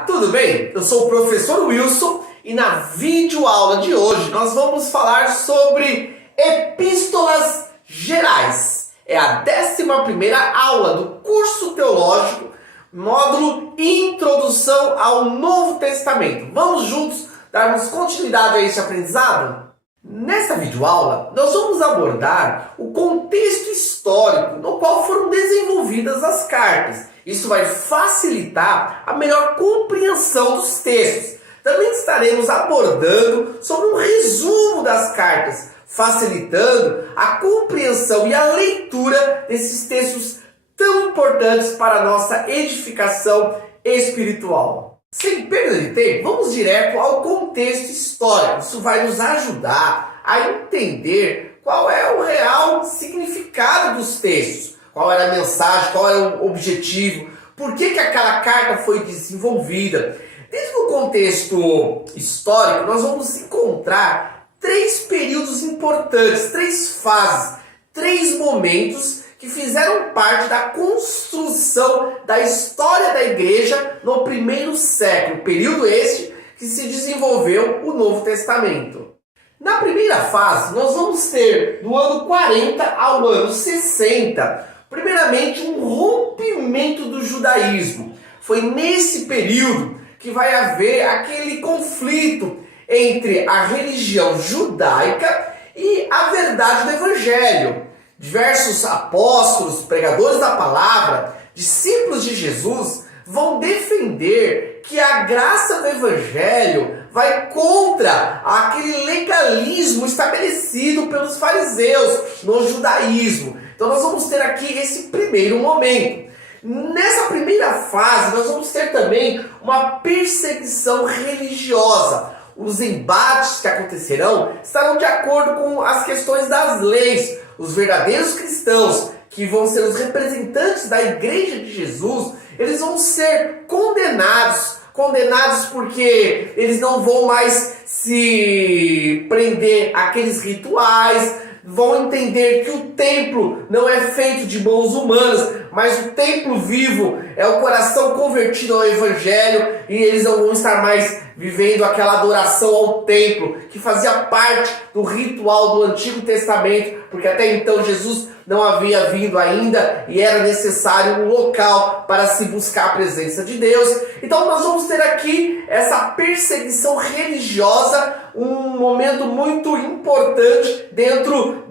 Olá, tudo bem? Eu sou o professor Wilson e na videoaula de hoje nós vamos falar sobre epístolas gerais. É a 11ª aula do curso teológico, módulo Introdução ao Novo Testamento. Vamos juntos darmos continuidade a este aprendizado? Nesta videoaula, nós vamos abordar o contexto histórico no qual foram desenvolvidas as cartas. Isso vai facilitar a melhor compreensão dos textos. Também estaremos abordando sobre um resumo das cartas, facilitando a compreensão e a leitura desses textos tão importantes para a nossa edificação espiritual. Sem perda de tempo, vamos direto ao contexto histórico. Isso vai nos ajudar a entender qual é o real significado dos textos, qual era a mensagem, qual era o objetivo, por que aquela carta foi desenvolvida. Dentro do contexto histórico, nós vamos encontrar 3 períodos importantes, 3 fases, 3 momentos que fizeram parte da construção da história da igreja no primeiro século, período este que se desenvolveu o Novo Testamento. Na primeira fase, nós vamos ter do ano 40 ao ano 60, primeiramente um rompimento do judaísmo. Foi nesse período que vai haver aquele conflito entre a religião judaica e a verdade do evangelho. Diversos apóstolos, pregadores da palavra, discípulos de Jesus, vão defender que a graça do evangelho vai contra aquele legalismo estabelecido pelos fariseus no judaísmo. Então nós vamos ter aqui esse primeiro momento. Nessa primeira fase, nós vamos ter também uma perseguição religiosa. Os embates que acontecerão estarão de acordo com as questões das leis. Os verdadeiros cristãos, que vão ser os representantes da igreja de Jesus, eles vão ser condenados porque eles não vão mais se prender àqueles rituais, vão entender que o templo não é feito de mãos humanas, mas o templo vivo é o coração convertido ao evangelho, e eles não vão estar mais vivendo aquela adoração ao templo que fazia parte do ritual do Antigo Testamento, porque até então Jesus não havia vindo ainda e era necessário um local para se buscar a presença de Deus. Então nós vamos ter aqui essa perseguição religiosa, um momento muito importante dentro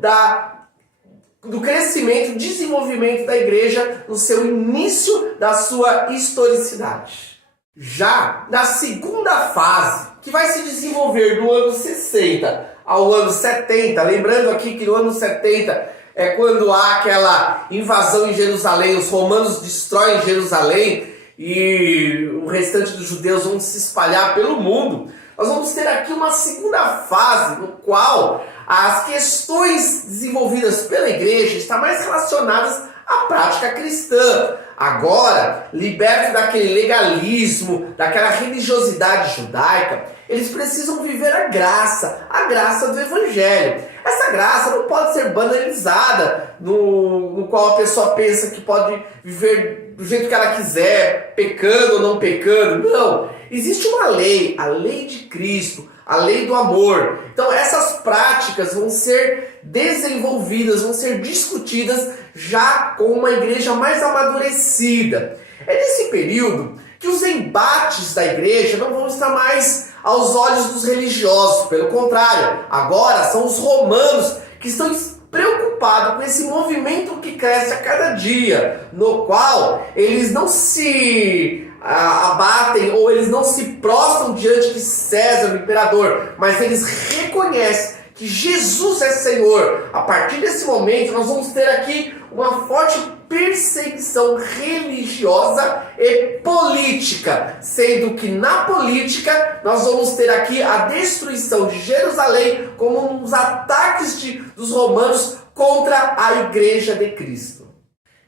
do crescimento, desenvolvimento da igreja no seu início da sua historicidade. Já na segunda fase, que vai se desenvolver do ano 60 ao ano 70, lembrando aqui que no ano 70 é quando há aquela invasão em Jerusalém, os romanos destroem Jerusalém e o restante dos judeus vão se espalhar pelo mundo. Nós vamos ter aqui uma segunda fase, no qual as questões desenvolvidas pela igreja estão mais relacionadas à prática cristã. Agora, libertos daquele legalismo, daquela religiosidade judaica, eles precisam viver a graça do evangelho. Essa graça não pode ser banalizada, no qual a pessoa pensa que pode viver do jeito que ela quiser, pecando ou não pecando. Não, existe uma lei, a lei de Cristo, a lei do amor. Então essas práticas vão ser desenvolvidas, vão ser discutidas já com uma igreja mais amadurecida. É nesse período que os embates da igreja não vão estar mais aos olhos dos religiosos. Pelo contrário, agora são os romanos que estão preocupados com esse movimento que cresce a cada dia, no qual eles não se abatem ou eles não se prostram diante de César, o imperador, mas eles reconhecem que Jesus é Senhor. A partir desse momento, nós vamos ter aqui uma forte perseguição religiosa e política, sendo que na política nós vamos ter aqui a destruição de Jerusalém como uns ataques dos romanos contra a igreja de Cristo.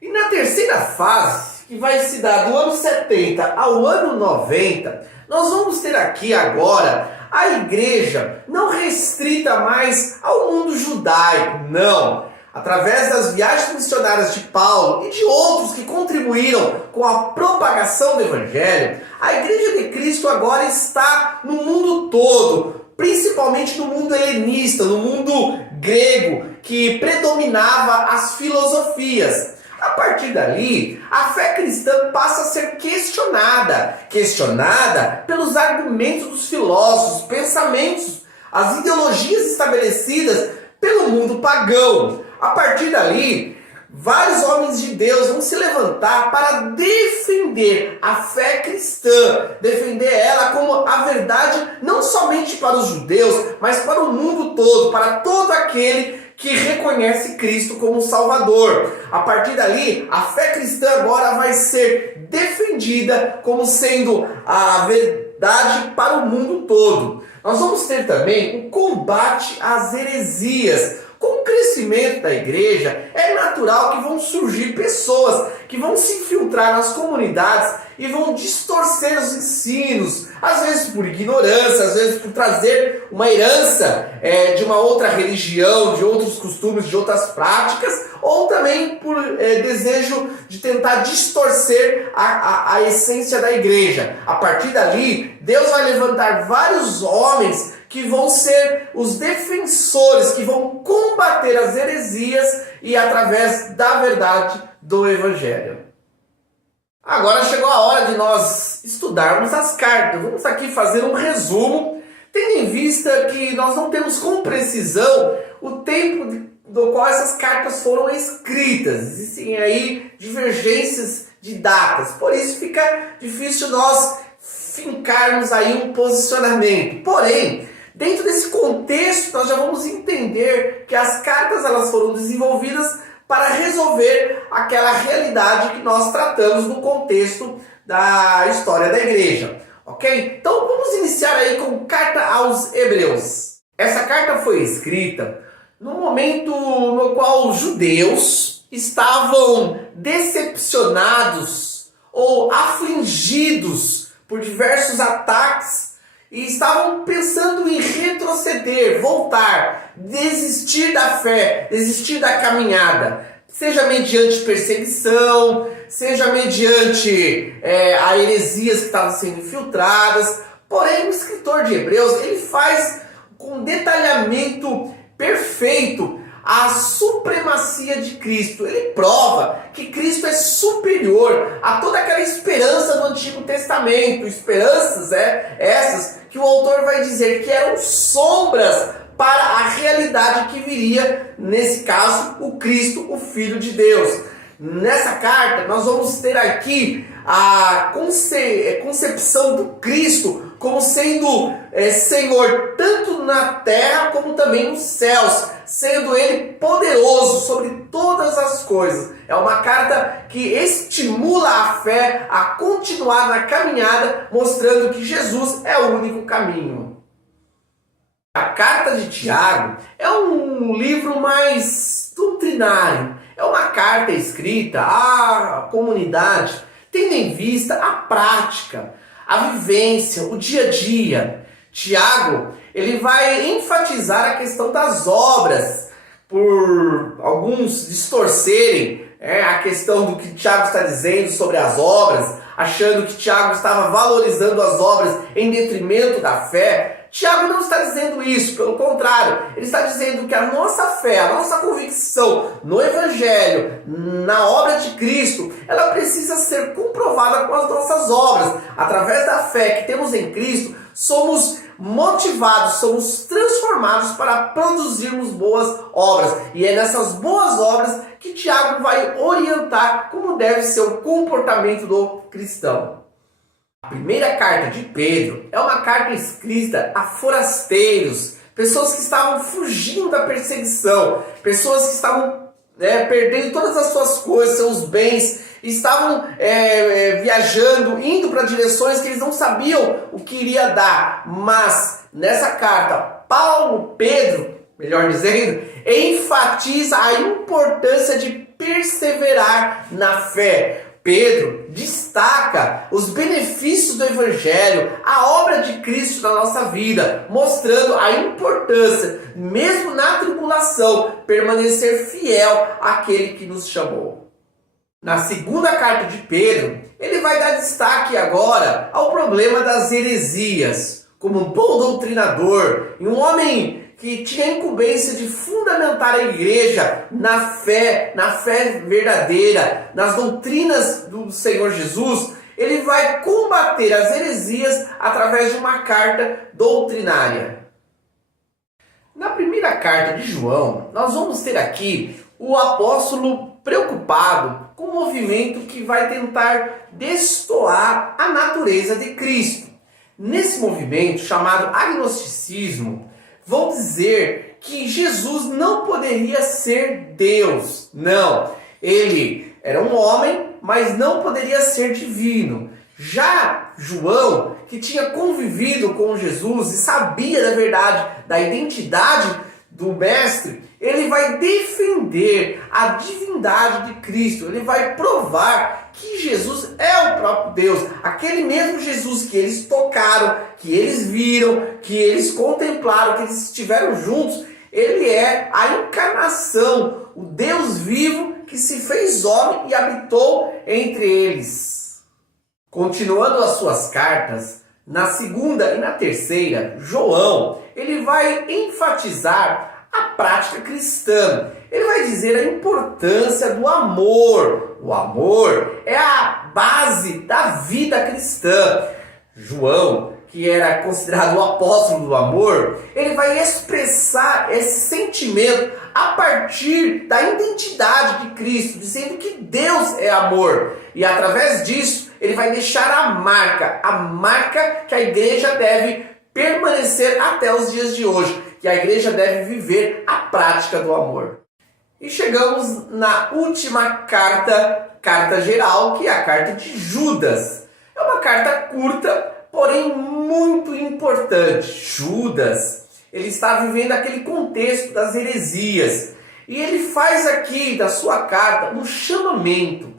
E na terceira fase, que vai se dar do ano 70 ao ano 90, nós vamos ter aqui agora a igreja não restrita mais ao mundo judaico, não. através das viagens missionárias de Paulo e de outros que contribuíram com a propagação do Evangelho, a Igreja de Cristo agora está no mundo todo, principalmente no mundo helenista, no mundo grego, que predominava as filosofias. A partir dali, a fé cristã passa a ser questionada pelos argumentos dos filósofos, pensamentos, as ideologias estabelecidas pelo mundo pagão. A partir dali, vários homens de Deus vão se levantar para defender a fé cristã, defender ela como a verdade não somente para os judeus, mas para o mundo todo, para todo aquele que reconhece Cristo como Salvador. A partir dali, a fé cristã agora vai ser defendida como sendo a verdade para o mundo todo. Nós vamos ter também o combate às heresias. Com o crescimento da igreja, é natural que vão surgir pessoas que vão se infiltrar nas comunidades e vão distorcer os ensinos, às vezes por ignorância, às vezes por trazer uma herança de uma outra religião, de outros costumes, de outras práticas, ou também por desejo de tentar distorcer a essência da igreja. A partir dali, Deus vai levantar vários homens que vão ser os defensores, que vão combater as heresias e através da verdade do Evangelho. Agora chegou a hora de nós estudarmos as cartas. Vamos aqui fazer um resumo, tendo em vista que nós não temos com precisão o tempo do qual essas cartas foram escritas. Existem aí divergências de datas, por isso fica difícil nós fincarmos aí um posicionamento. Porém, dentro desse contexto, nós já vamos entender que as cartas elas foram desenvolvidas para resolver aquela realidade que nós tratamos no contexto da história da igreja. Ok? Então vamos iniciar aí com Carta aos Hebreus. Essa carta foi escrita no momento no qual os judeus estavam decepcionados ou afligidos por diversos ataques e estavam pensando em retroceder, voltar, desistir da fé, desistir da caminhada, seja mediante perseguição, seja mediante a heresias que estavam sendo infiltradas. Porém, o escritor de Hebreus, ele faz com detalhamento perfeito a supremacia de Cristo. Ele prova que Cristo é superior a toda aquela esperança do Antigo Testamento. Esperanças essas que o autor vai dizer que eram sombras para a realidade que viria, nesse caso, o Cristo, o Filho de Deus. Nessa carta, nós vamos ter aqui a concepção do Cristo como sendo Senhor tanto na terra como também nos céus, sendo Ele poderoso sobre todas as coisas. É uma carta que estimula a fé a continuar na caminhada, mostrando que Jesus é o único caminho. A carta de Tiago é um livro mais doutrinário. É uma carta escrita à comunidade, tendo em vista a prática, a vivência, o dia a dia. Tiago, ele vai enfatizar a questão das obras, por alguns distorcerem a questão do que Tiago está dizendo sobre as obras, achando que Tiago estava valorizando as obras em detrimento da fé. Tiago não está dizendo isso, pelo contrário, ele está dizendo que a nossa fé, a nossa convicção no Evangelho, na obra de Cristo, ela precisa ser comprovada com as nossas obras. Através da fé que temos em Cristo, somos motivados, somos transformados para produzirmos boas obras. E é nessas boas obras que Tiago vai orientar como deve ser o comportamento do cristão. A primeira carta de Pedro é uma carta escrita a forasteiros, pessoas que estavam fugindo da perseguição, pessoas que estavam perdendo todas as suas coisas, seus bens, estavam viajando, indo para direções que eles não sabiam o que iria dar. Mas nessa carta, Pedro, melhor dizendo, enfatiza a importância de perseverar na fé. Pedro destaca os benefícios do Evangelho, a obra de Cristo na nossa vida, mostrando a importância, mesmo na tribulação, permanecer fiel àquele que nos chamou. Na segunda carta de Pedro, ele vai dar destaque agora ao problema das heresias, como um bom doutrinador e um homem que tinha a incumbência de fundamentar a igreja na fé verdadeira, nas doutrinas do Senhor Jesus. Ele vai combater as heresias através de uma carta doutrinária. Na primeira carta de João, nós vamos ter aqui o apóstolo preocupado com um movimento que vai tentar destoar a natureza de Cristo. Nesse movimento, chamado agnosticismo, vão dizer que Jesus não poderia ser Deus. Não, ele era um homem, mas não poderia ser divino. Já João, que tinha convivido com Jesus e sabia da verdade, da identidade do Mestre, ele vai defender a divindade de Cristo. Ele vai provar que Jesus é o próprio Deus. Aquele mesmo Jesus que eles tocaram, que eles viram, que eles contemplaram, que eles estiveram juntos. Ele é a encarnação, o Deus vivo que se fez homem e habitou entre eles. Continuando as suas cartas, na segunda e na terceira, João, ele vai enfatizar a prática cristã. Ele vai dizer a importância do amor. O amor é a base da vida cristã. João, que era considerado o apóstolo do amor, ele vai expressar esse sentimento a partir da identidade de Cristo, dizendo que Deus é amor. E através disso, ele vai deixar a marca que a igreja deve permanecer até os dias de hoje, que a igreja deve viver a prática do amor. E chegamos na última carta geral, que é a carta de Judas. É uma carta curta, porém muito importante. Judas, ele está vivendo aquele contexto das heresias. E ele faz aqui da sua carta um chamamento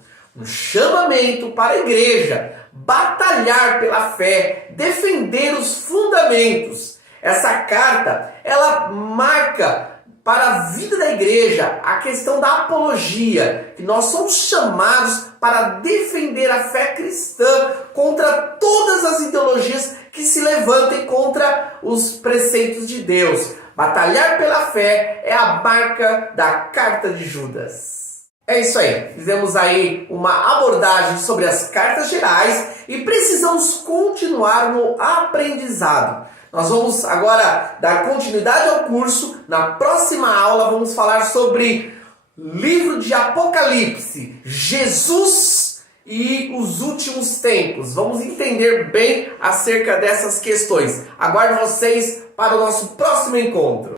para a igreja batalhar pela fé, defender os fundamentos. Essa carta, ela marca para a vida da igreja a questão da apologia, que nós somos chamados para defender a fé cristã contra todas as ideologias que se levantem contra os preceitos de Deus. Batalhar pela fé é a marca da carta de Judas. É isso aí, fizemos aí uma abordagem sobre as cartas gerais e precisamos continuar no aprendizado. Nós vamos agora dar continuidade ao curso. Na próxima aula vamos falar sobre livro de Apocalipse, Jesus e os últimos tempos. Vamos entender bem acerca dessas questões. Aguardo vocês para o nosso próximo encontro.